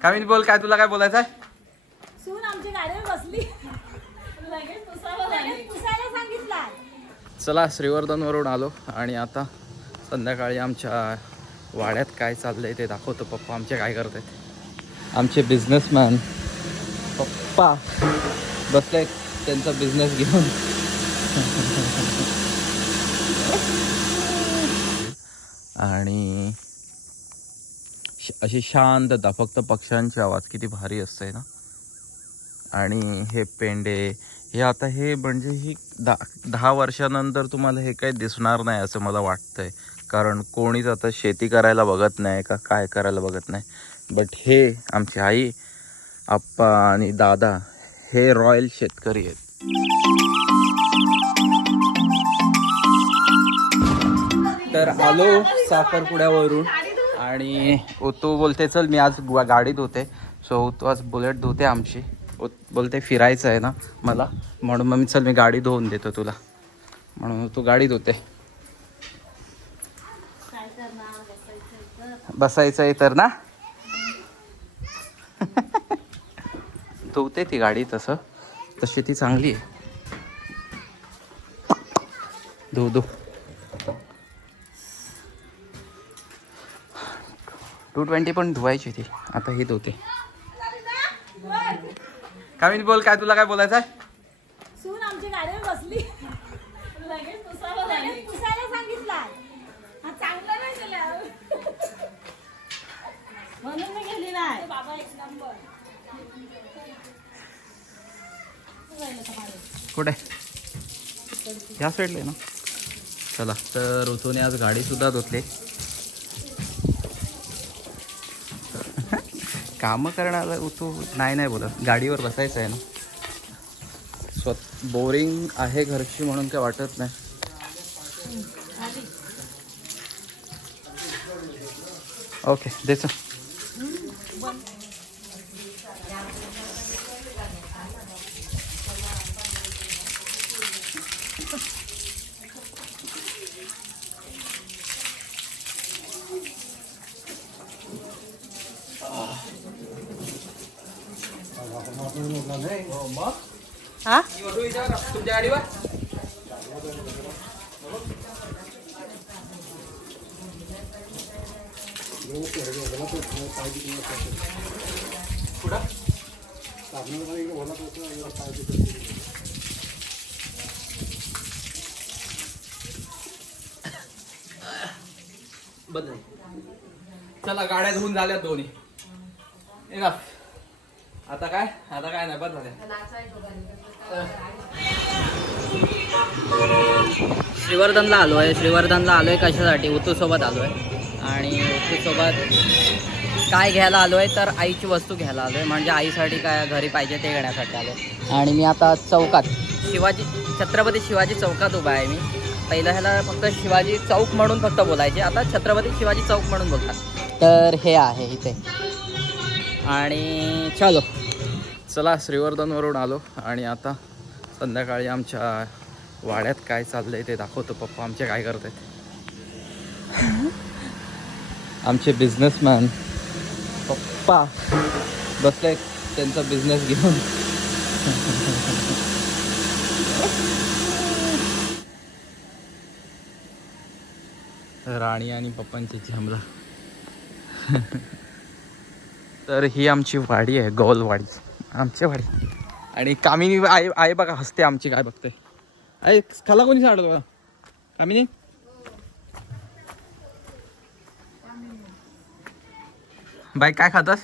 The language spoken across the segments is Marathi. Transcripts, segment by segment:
कामिनी बोल काय तुला काय बोलायचं आहे सून आमची गाडीवर बसली. लगेच पुसायला लगेच पुसायला सांगितलं चला श्रीवर्धनवरून आलो आणि आता संध्याकाळी आमच्या वाड्यात काय चाललंय ते दाखवतो. पप्पा आमचे काय करत आहेत आमचे बिझनेसमॅन पप्पा बसले त्यांचा बिझनेस घेऊन. आणि अशी शांतता फक्त पक्ष्यांची आवाज किती भारी असते ना. आणि हे पेंडे हे आता हे म्हणजे ही दहा दहा वर्षानंतर तुम्हाला हे काही दिसणार नाही असं मला वाटतंय. कारण कोणीच आता शेती करायला बघत नाही का काय करायला बघत नाही. बट हे आमची आई आप्पा आणि दादा हे रॉयल शेतकरी आहेत. तर आलो साखरपुड्यावरून. आणि तू बोलते चल मी आज गाडी धुते. सो तू आज बुलेट धुते आमची. उ- बोलते फिरायचं आहे ना मला म्हणून मग मी चल मी गाडी धुवून देतो तुला. म्हणून तू गाडी धुते. बसायचं आहे तर ना? धुवते ती गाडी तसं. तशी ती चांगली आहे. धुव धू. टू ट्वेंटी पण धुवायची ती आता ही धुते. काय बोल काय तुला काय बोलायचं आहे? सून आमची गाडीवर बसली. लगेच पुसायला लगेच पुसायला सांगितलं. हा चांगलं नाही केलं. म्हणून मी गेली नाही. बाबा एक नंबर कुठे? ह्या साईडला आहे ना. चला तर ऋतूने आज गाडी सुद्धा धुतली. कामं करण्याला ऋतू नाही नाही बोलत. गाडीवर बसायचं आहे ना. स्व बोरिंग आहे घरची म्हणून काय वाटत नाही. ओके देच हा? तुमच्या गाडीवर बदल. चला गाड्या धुवून झाल्या दोन्ही. हे का आता काय? आता काय नाही बस श्रीवर्धनला आलो आहे श्रीवर्धनला आलो आहे कशासाठी? उतूसोबत आलो आहे आणि उतूसोबत काय घ्यायला आलो आहे तर आईची वस्तू घ्यायला आलो आहे म्हणजे आईसाठी काय घरी पाहिजे ते घेण्यासाठी आलो आहे आणि मी आता चौकात शिवाजी छत्रपती शिवाजी चौकात उभा आहे मी. पहिलं ह्याला फक्त शिवाजी चौक म्हणून फक्त बोलायचे. आता छत्रपती शिवाजी चौक म्हणून बोलतात. तर हे आहे इथे. आणि चलो. चला श्रीवर्धनवरून आलो आणि आता संध्याकाळी आमच्या वाड्यात काय चाललंय ते दाखवतो. पप्पा आमचे काय करत आहेत आमचे बिझनेसमॅन पप्पा बसले त्यांचा बिझनेस घेऊन. राणी आणि पप्पांची झमला. तर ही आमची वाडी आहे गौलवाडी. आमची वाडी. आणि कामिनी आई आई बघा हसते आमची काय बघते. आई खाला कोणी सांगतो बघा कामिनी? बाई काय खातस?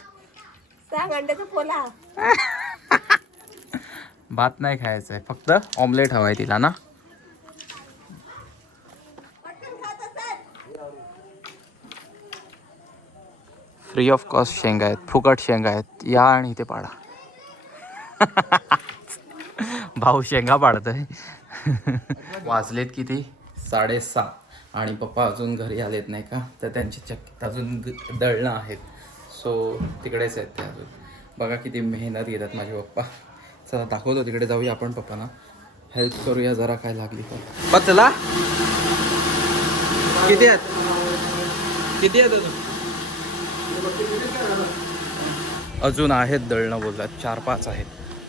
सांग अंड्याचा पोला. भात नाही खायचं आहे फक्त ऑमलेट हवाय तिला ना. फ्री ऑफ कॉस्ट शेंगा आहेत फुकट शेंगा आहेत या आणि इथे पाडा. भाऊ शेंगा पाडतोय. वाजलेत किती? साडेसहा. आणि पप्पा अजून घरी आलेत नाही का? तर त्यांची चक्की अजून दळणं आहेत. सो तिकडेच आहेत ते अजून. बघा किती मेहनत घेतात माझे पप्पा. चला दाखवतो तिकडे जाऊया आपण पप्पांना. हेल्प करूया जरा काय लागली तर. बघ चला. किती आहेत? किती आहेत अजून? अजून आहेत दळणं बोलतात चार पाच आहेत.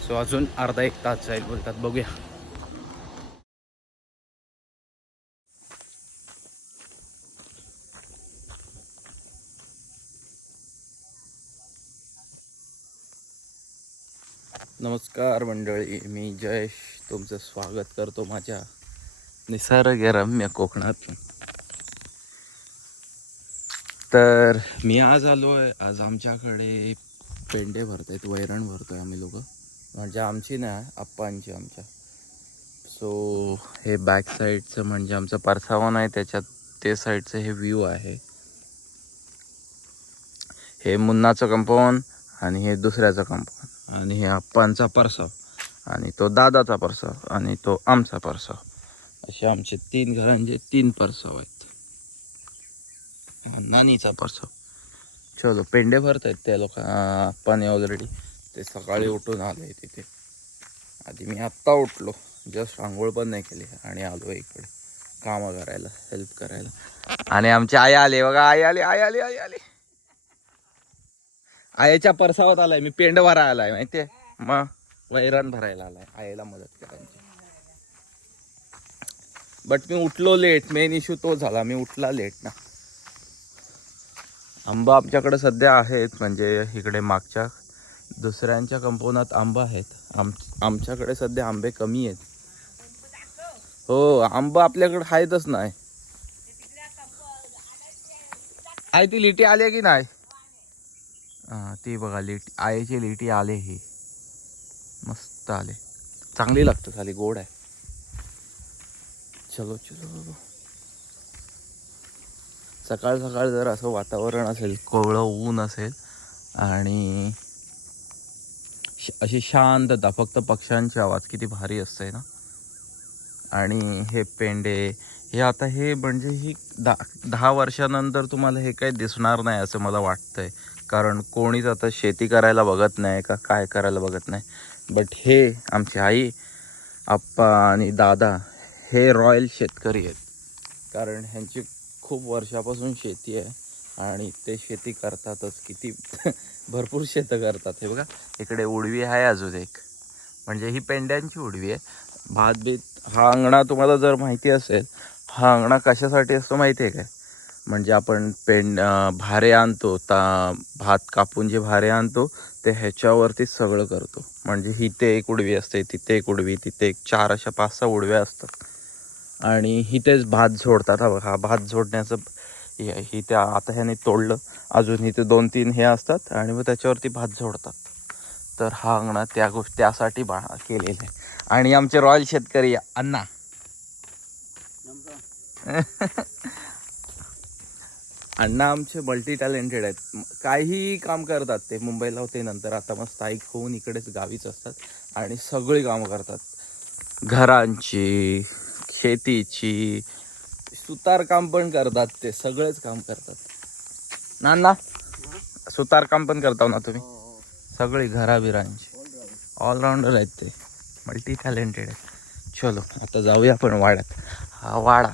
सो अजून अर्धा एक तास जाईल बोलतात. बघूया. नमस्कार मंडळी मी जयेश. तुमचं स्वागत करतो माझ्या निसर्गरम्य कोकणात तर मी आज आलो आहे आज आमच्याकडे पेंडे भरत आहेत वैरण भरतो आहे आम्ही लोक. म्हणजे आमची नाही आप्पांची आमच्या. सो हे बॅक साईडचं म्हणजे आमचं परसावन आहे त्याच्यात ते साईडचं हे व्ह्यू आहे. हे मुन्नाचं कंपाऊंड आणि हे दुसऱ्याचं कंपाऊंड आणि हे आप्पांचा परसाव. आणि तो दादाचा परसाव आणि तो आमचा परसाव. असे आमचे तीन घरांचे तीन परसाव आहेत. नानीचा परसाव. चलो पेंडे भरत आहेत त्या लोक आप्पाने ऑलरेडी ते सकाळी उठून आले तिथे. आधी मी आत्ता उठलो. जस्ट आंघोळ पण नाही केली आणि आलो इकडे. कामं करायला हेल्प करायला. आणि आमची आई आली बघा आई आली आई आली आई आली. आईच्या परसावात आलाय मी पेंड भरायला आलाय माहितीये? मग वैरण भरायला आलाय. आईला मदत करायची बट मी उठलो लेट मेन इश्यू तो झाला. मी उठला लेट ना. आंबा आमच्याकडे सध्या आहेत म्हणजे इकडे मागच्या दुसऱ्यांच्या कंपाऊंडात आंबा आहेत. आम आमच्याकडे सध्या आंबे कमी आहेत. हो आंबा आपल्याकडे आहेतच नाही. आहे ती लिटी आली की नाही? हां ती बघा लिटी आईची लिटी आले ही मस्त आले. चांगली लागतं खाली गोड आहे. चलो चलो. सकाळ सकाळ जर असं वातावरण असेल कोवळं ऊन असेल आणि श- अशी शांतता फक्त पक्ष्यांची आवाज किती भारी असते ना? आणि हे पेंडे हे आता हे म्हणजे ही दहा दहा वर्षानंतर तुम्हाला हे काही दिसणार नाही असं मला वाटतंय. कारण कोणीच आता शेती करायला बघत नाही का काय करायला बघत नाही. बट हे आमची आई आप्पा आणि दादा हे रॉयल शेतकरी आहेत. कारण ह्यांची खूप वर्षापासून शेती आहे आणि ते शेती करतातच. किती भरपूर शेतं करतात. हे बघा इकडे उडवी आहे अजून एक. म्हणजे ही पेंड्यांची उडवी आहे. भात बीत हा अंगणा तुम्हाला जर माहिती असेल हा अंगणा कशासाठी असतो माहिती आहे काय? म्हणजे आपण पेंड भारे आणतो ता भात कापून जे भारे आणतो ते ह्याच्यावरतीच सगळं करतो. म्हणजे इथे एक उडवी असते तिथे एक उडवी तिथे एक चार अशा पाच सहा उडव्या असतात. आणि इथेच भात झोडतात. हा बघा, हा भात झोडण्याचं ही त्या आता ह्याने तोडलं. अजून इथे दोन तीन हे असतात आणि मग त्याच्यावरती भात झोडतात. तर हा अंगणा त्या गोष्टी त्यासाठी बा केलेला आहे. आणि आमचे रॉयल शेतकरी अण्णा. अण्णा आमचे मल्टी टॅलेंटेड आहेत. काहीही काम करतात ते. मुंबईला होते नंतर आता मग स्थायिक होऊन इकडेच गावीच असतात आणि सगळी कामं करतात. घरांची शेतीची. सुतारकाम पण करतात ते सगळेच काम करतात. ना ना सुतारकाम पण करता ना तुम्ही? सगळी घराबिरांची. ऑलराऊंडर आहेत ते. मल्टी टॅलेंटेड आहेत. चलो आता जाऊया आपण वाड्यात. हा वाडा.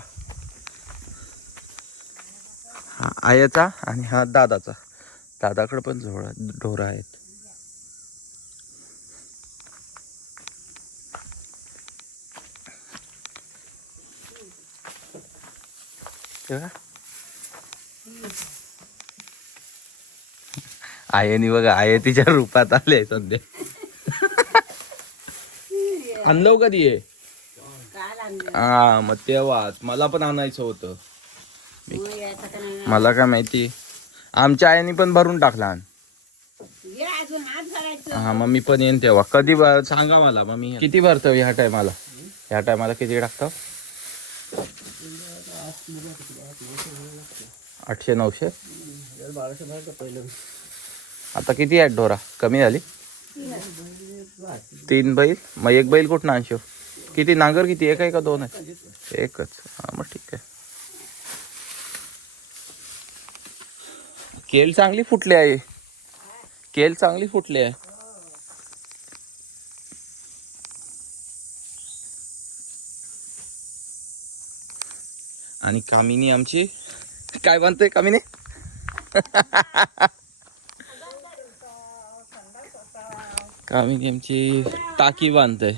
हा आयाचा आणि हा दादाचा. दादाकडं पण झोळा ढोरं आहेत. आयनी बघा आयतीच्या रूपात आले सध्या. आणलं हो कधी आहे हा मग तेव्हाच. मला पण आणायचं होतं. मला काय माहिती? आमच्या आईने पण भरून टाकला हा मग मी पण येईन तेव्हा. कधी सांगा मला मग मी किती भरतो ह्या टायमाला ह्या टायमाला किती टाकतो? आठशे नऊशे? आता किती आहेत ढोरा? कमी झाली? तीन बैल? मग एक बैल कुठं आणशो किती? नांगर किती? एक आहे का दोन आहे? एकच. हा मग ठीक आहे. केल चांगली फुटली आहे. केल चांगली फुटली आहे. आणि कामिनी आमची. काय म्हणते कामिनी? कामिनी आमची टाकी बांधते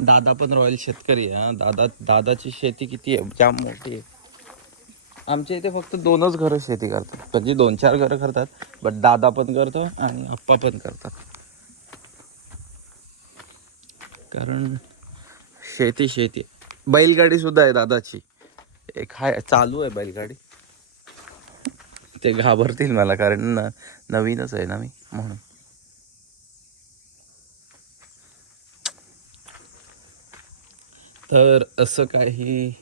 दादा पण रॉयल शेतकरी आहे. दादा दादाची शेती किती आहे? जाम मोठी आहे. आमच्या इथे फक्त दोनच घरं शेती करतात. म्हणजे दोन चार घरं करतात बट दादा पण करतो आणि आप्पा पण करतात. कारण शेती शेती. बैलगाडी सुद्धा आहे दादाची. एक हाय चालू आहे बैलगाडी. ते घाबरतील मला कारण न नवीनच आहे ना मी म्हणून. तर असं काही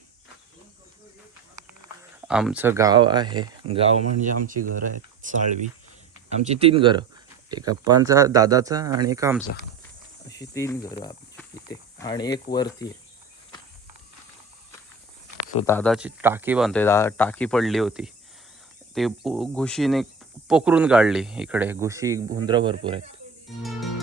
आमचं गाव आहे. गाव म्हणजे आमची घरं आहेत साळवी. आमची तीन घरं. एक अप्पांचा दादाचा आणि एक आमचा. अशी तीन घरं आमची इथे. आणि एक वरती आहे. सो दादाची टाकी बांधते दादा टाकी पडली होती. ते घुशीने पोखरून काढली इकडे. घुशी भुंद्र भरपूर आहेत.